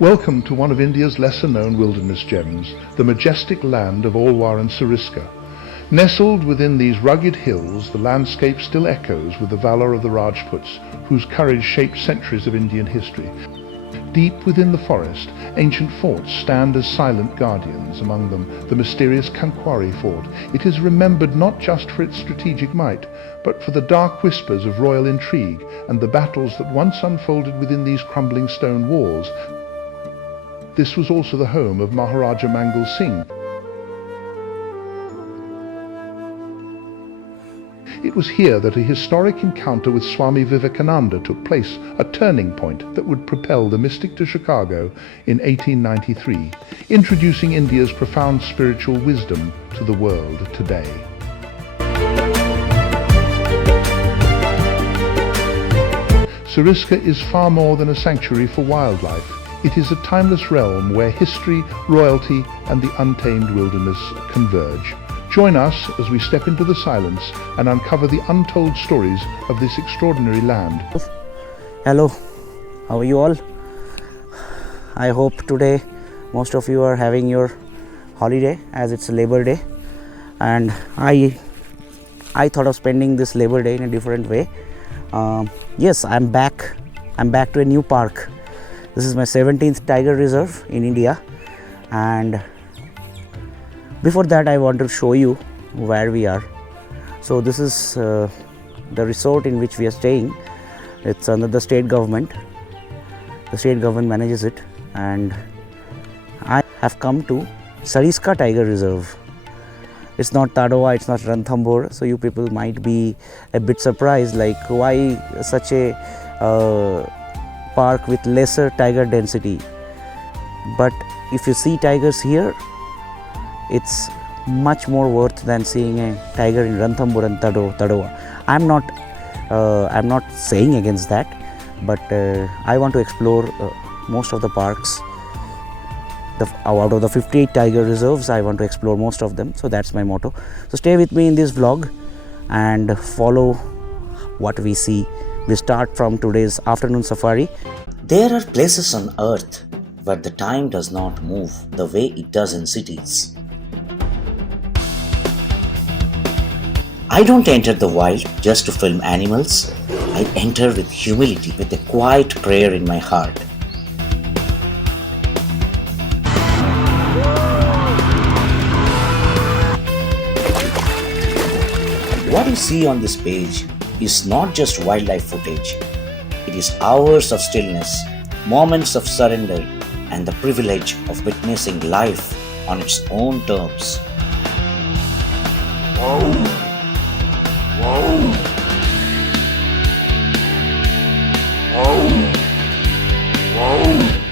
Welcome to one of India's lesser-known wilderness gems, the majestic land of Alwar and Sariska. Nestled within these rugged hills, the landscape still echoes with the valour of the Rajputs, whose courage shaped centuries of Indian history. Deep within the forest, ancient forts stand as silent guardians, among them the mysterious Kankwari fort. It is remembered not just for its strategic might, but for the dark whispers of royal intrigue and the battles that once unfolded within these crumbling stone walls. This was also the home of Maharaja Mangal Singh. It was here that a historic encounter with Swami Vivekananda took place, a turning point that would propel the mystic to Chicago in 1893, introducing India's profound spiritual wisdom to the world today. Sariska is far more than a sanctuary for wildlife. It is a timeless realm where history, royalty, and the untamed wilderness converge. Join us as we step into the silence and uncover the untold stories of this extraordinary land. Hello, how are you all? I hope today most of you are having your holiday, as it's Labor Day, and I thought of spending this Labor Day in a different way. Yes, I'm back to a new park. This is my 17th Tiger Reserve in India, and before that I want to show you where we are. So this is the resort in which we are staying. It's under the state government. The state government manages it, and I have come to Sariska Tiger Reserve. It's not Tadoa, it's not Ranthambore, so you people might be a bit surprised, like why such a park with lesser tiger density. But if you see tigers here, it's much more worth than seeing a tiger in Ranthambore and Tadoa. I'm not saying against that, but I want to explore most of the parks. Out of the 58 tiger reserves, I want to explore most of them, so that's my motto. So stay with me in this vlog and follow what we see. We start from today's afternoon safari. There are places on earth where the time does not move the way it does in cities. I don't enter the wild just to film animals. I enter with humility, with a quiet prayer in my heart. What you see on this page is not just wildlife footage. It is hours of stillness, moments of surrender, and the privilege of witnessing life on its own terms.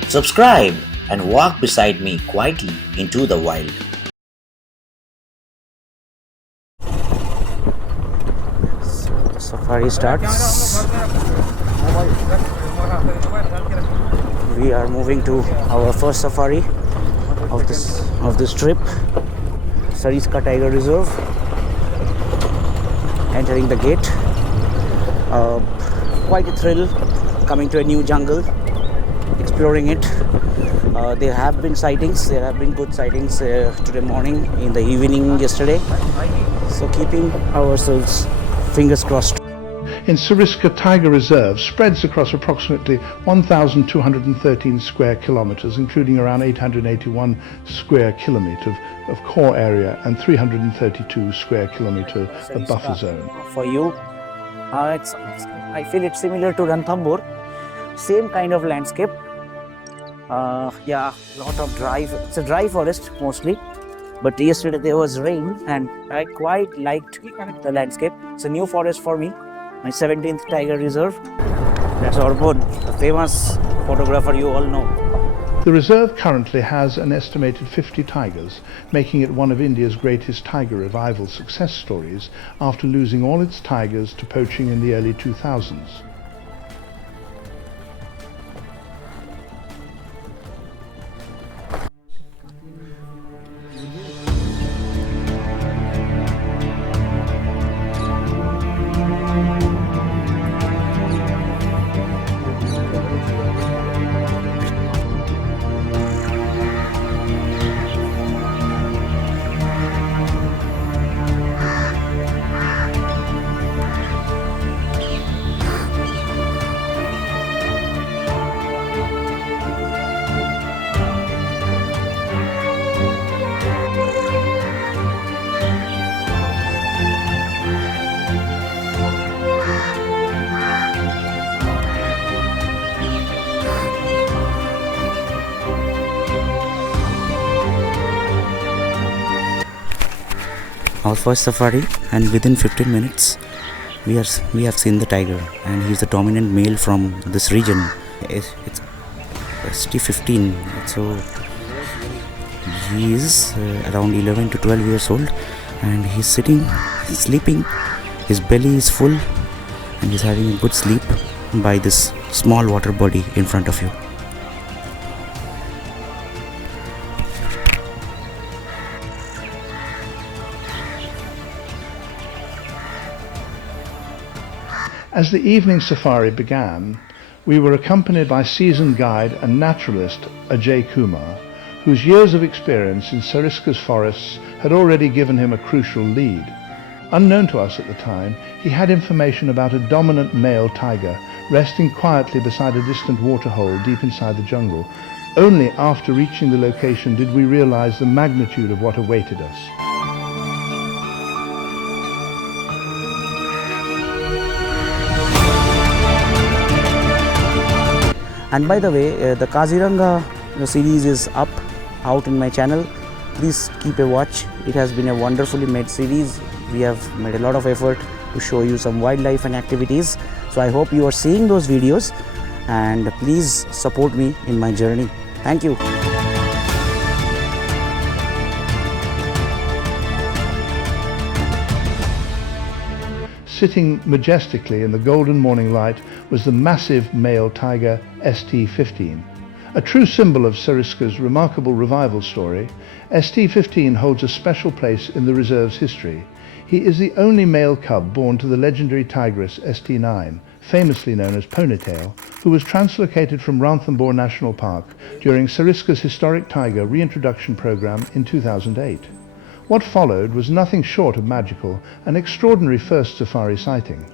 Subscribe and walk beside me quietly into the wild. Safari starts. We are moving to our first safari of this trip, Sariska Tiger Reserve. Entering the gate. Quite a thrill coming to a new jungle, exploring it. There have been sightings. There have been good sightings today morning, in the evening yesterday. So keeping ourselves fingers crossed. In Sariska Tiger Reserve spreads across approximately 1,213 square kilometers, including around 881 square kilometers of core area and 332 square kilometers of buffer zone. For you, I feel it's similar to Ranthambore, same kind of landscape. Yeah, lot of it's a dry forest mostly, but yesterday there was rain and I quite liked the landscape. It's a new forest for me, my 17th Tiger Reserve. That's Orbon, the famous photographer you all know. The reserve currently has an estimated 50 tigers, making it one of India's greatest tiger revival success stories after losing all its tigers to poaching in the early 2000s. our first safari, and within 15 minutes we have seen the tiger, and he is the dominant male from this region. It's ST15, so he is around 11 to 12 years old, and he's sitting, sleeping. His belly is full, and he's having a good sleep by this small water body in front of you. As the evening safari began, we were accompanied by seasoned guide and naturalist Ajay Kumar, whose years of experience in Sariska's forests had already given him a crucial lead. Unknown to us at the time, he had information about a dominant male tiger resting quietly beside a distant waterhole deep inside the jungle. Only after reaching the location did we realize the magnitude of what awaited us. And by the way, the Kaziranga series is out in my channel. Please keep a watch. It has been a wonderfully made series. We have made a lot of effort to show you some wildlife and activities. So I hope you are seeing those videos, and please support me in my journey. Thank you. Sitting majestically in the golden morning light was the massive male tiger ST15. A true symbol of Sariska's remarkable revival story, ST15 holds a special place in the reserve's history. He is the only male cub born to the legendary tigress ST9, famously known as Ponytail, who was translocated from Ranthambore National Park during Sariska's historic tiger reintroduction program in 2008. What followed was nothing short of magical, an extraordinary first safari sighting.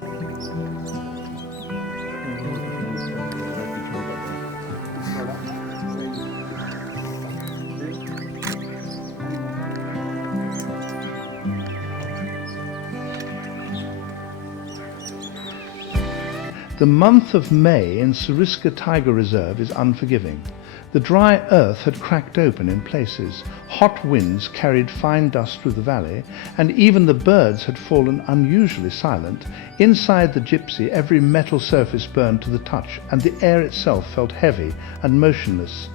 The month of May in Sariska Tiger Reserve is unforgiving. The dry earth had cracked open in places, hot winds carried fine dust through the valley, and even the birds had fallen unusually silent. Inside the gypsy, every metal surface burned to the touch, and the air itself felt heavy and motionless.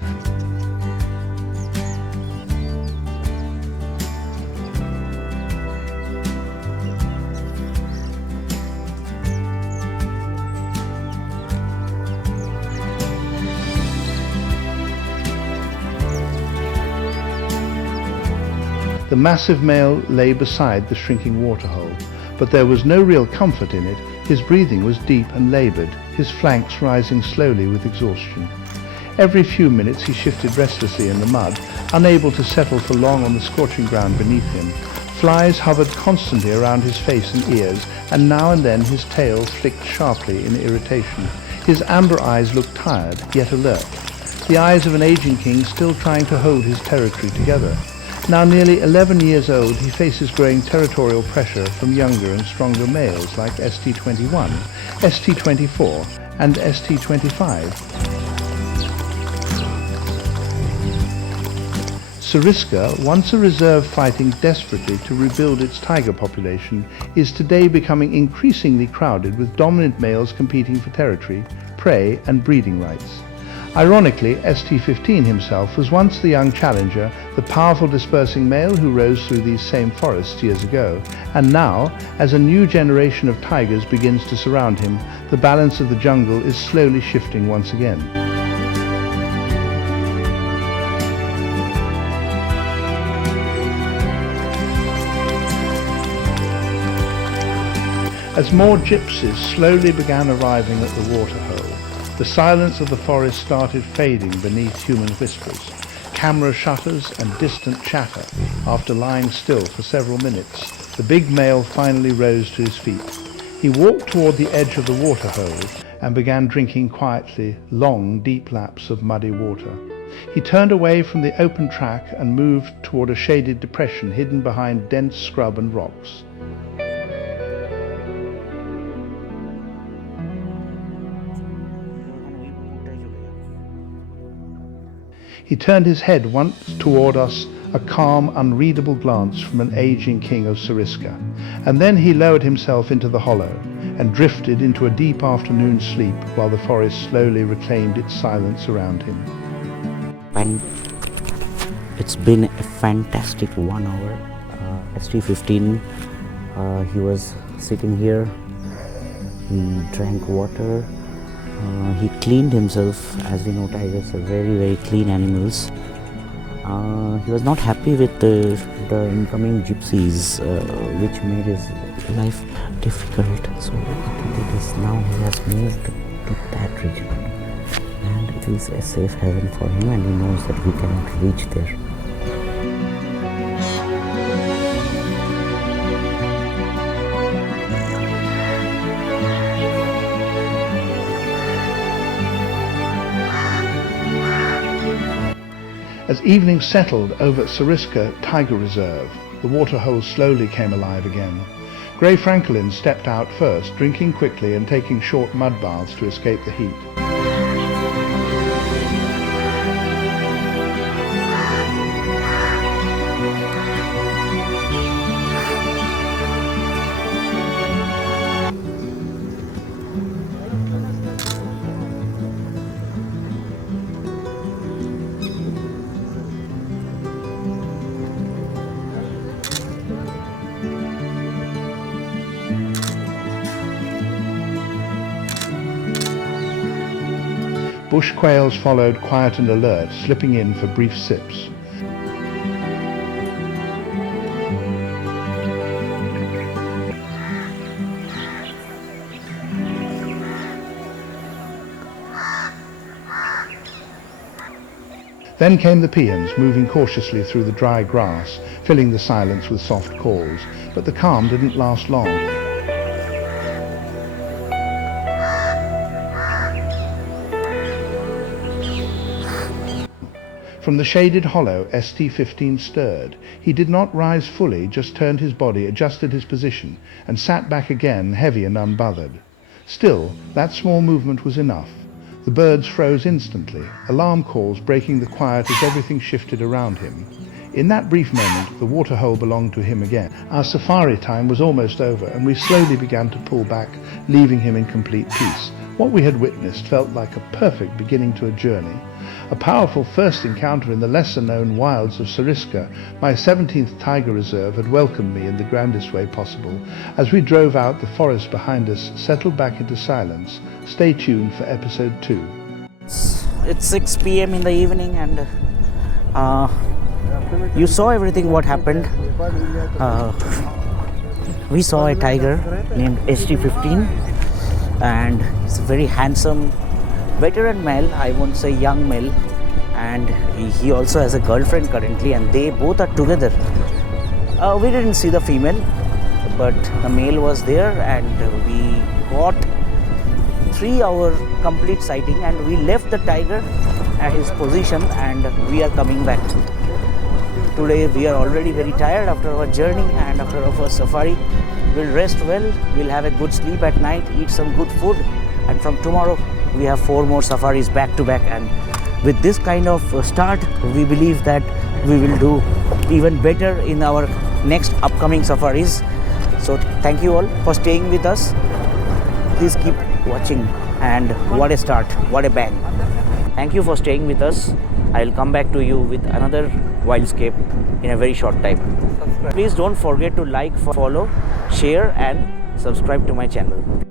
The massive male lay beside the shrinking waterhole, but there was no real comfort in it. His breathing was deep and laboured, his flanks rising slowly with exhaustion. Every few minutes he shifted restlessly in the mud, unable to settle for long on the scorching ground beneath him. Flies hovered constantly around his face and ears, and now and then his tail flicked sharply in irritation. His amber eyes looked tired, yet alert. The eyes of an aging king still trying to hold his territory together. Now nearly 11 years old, he faces growing territorial pressure from younger and stronger males like ST21, ST24 and ST25. Sariska, once a reserve fighting desperately to rebuild its tiger population, is today becoming increasingly crowded with dominant males competing for territory, prey and breeding rights. Ironically, ST15 himself was once the young challenger, the powerful dispersing male who rose through these same forests years ago. And now, as a new generation of tigers begins to surround him, the balance of the jungle is slowly shifting once again. As more gypsies slowly began arriving at the Waterhole, the silence of the forest started fading beneath human whispers, camera shutters and distant chatter. After lying still for several minutes, the big male finally rose to his feet. He walked toward the edge of the waterhole and began drinking quietly long, deep laps of muddy water. He turned away from the open track and moved toward a shaded depression hidden behind dense scrub and rocks. He turned his head once toward us a calm, unreadable glance from an aging king of Sariska, and then he lowered himself into the hollow and drifted into a deep afternoon sleep while the forest slowly reclaimed its silence around him. And it's been a fantastic 1 hour. ST15, he was sitting here, he drank water, he cleaned himself. As we know, tigers are very clean animals. He was not happy with the incoming gypsies, which made his life difficult. So what he did is now he has moved to that region, and it is a safe haven for him, and he knows that we cannot reach there. As evening settled over at Sariska Tiger Reserve, the waterhole slowly came alive again. Grey francolins stepped out first, drinking quickly and taking short mud baths to escape the heat. Bush quails followed quiet and alert, slipping in for brief sips. Then came the peons, moving cautiously through the dry grass, filling the silence with soft calls. But the calm didn't last long. From the shaded hollow, ST15 stirred. He did not rise fully, just turned his body, adjusted his position, and sat back again, heavy and unbothered. Still, that small movement was enough. The birds froze instantly, alarm calls breaking the quiet as everything shifted around him. In that brief moment, the waterhole belonged to him again. Our safari time was almost over, and we slowly began to pull back, leaving him in complete peace. What we had witnessed felt like a perfect beginning to a journey. A powerful first encounter in the lesser-known wilds of Sariska, my 17th Tiger Reserve had welcomed me in the grandest way possible. As we drove out, the forest behind us settled back into silence. Stay tuned for episode 2. It's 6 p.m. in the evening, and you saw everything what happened. We saw a tiger named ST15, and he's a very handsome veteran male, I won't say young male, and he also has a girlfriend currently, and they both are together. We didn't see the female, but the male was there, and we got 3-hour complete sighting, and we left the tiger at his position, and we are coming back. Today we are already very tired after our journey and after our first safari. We'll rest well, we'll have a good sleep at night, eat some good food, and from tomorrow we have 4 more safaris back to back, and with this kind of start, we believe that we will do even better in our next upcoming safaris. So thank you all for staying with us. Please keep watching, and what a start, what a bang. Thank you for staying with us. I will come back to you with another wildscape in a very short time. Please don't forget to like, follow, share and subscribe to my channel.